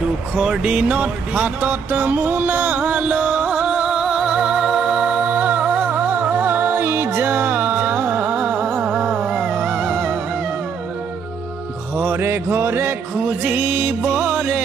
দুখৰ দিনত হাতত মোনা লৈ ঘৰে ঘৰে খুজিবৰে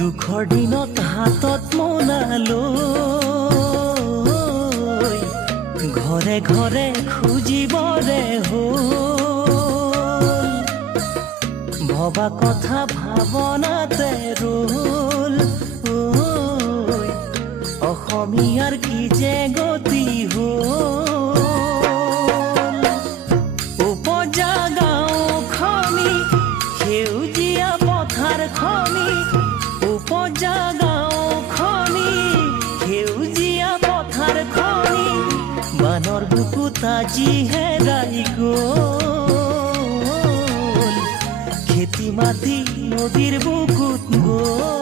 দুখৰ দিনত হাতত মোনা লৈ ঘৰে ঘৰে খুজিবৰে হ'ল ভবা কথা ভাৱনাতে ৰ'ল অসমীয়াৰ কি যে গতি হ'ল উপজা গাঁওখনি সেউজীয়া পথাৰ খনি উপজা গাঁওখনি সেউজীয়া পথাৰ খনি বানৰ বুকুত আজি হেৰাই গ'ল খেতি মাটি নদীৰ বুকুত গ'ল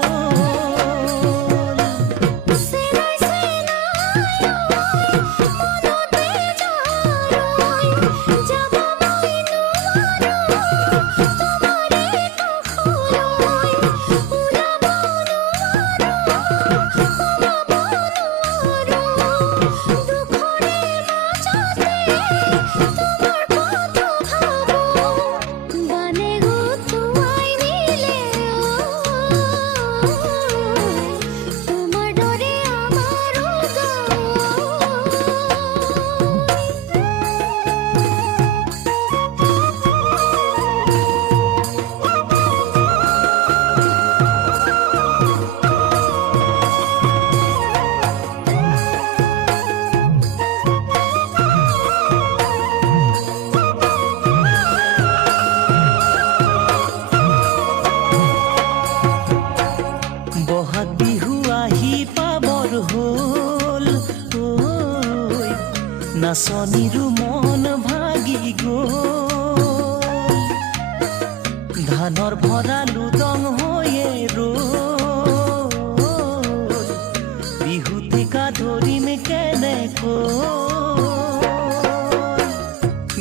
নাচনীৰো মন ভাগি গ'ল ধানৰ ভঁৰালো দং হৈয়ে ৰ'ল বিহুতে ধৰিম কেনেকৈ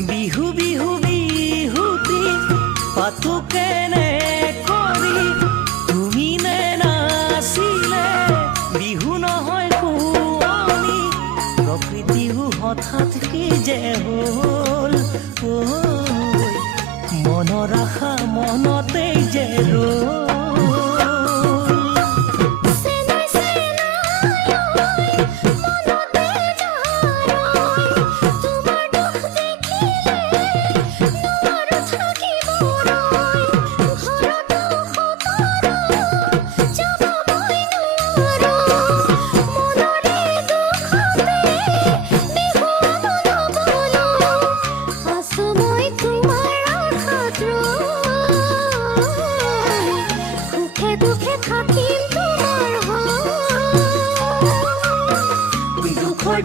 বিহু বিহু বিহুতি পাতো কেনে কৰি তুমি নে নাচিলে বিহু নহয় শুৱনি প্ৰকৃতিও হঠাৎ কি যে হ'ল মনৰ আশা মনতেই যে ৰ'ল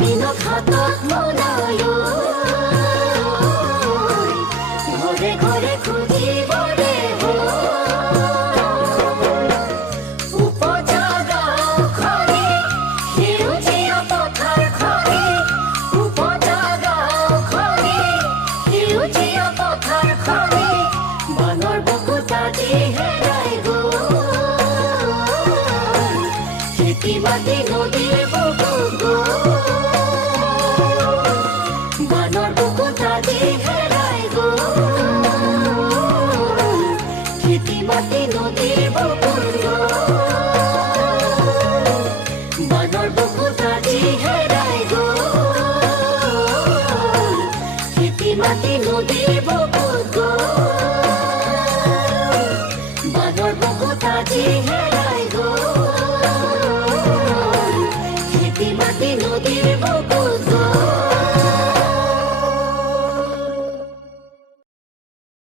দিনত হাতত মোনা লৈ ঘৰে ঘৰে খুজিবৰে উপজা গাঁওখনি সেউজীয়া পথাৰ খনি উপজা গাঁওখনি সেউজীয়া পথাৰ খনি বানৰ বুকুত আজি হেৰাই গ'ল খেতি মাটি নদীৰ বুকুত গ'ল বানৰ বুকুত আজি হেৰাই গ'ল খেতি মাটি নদীৰ বুকুত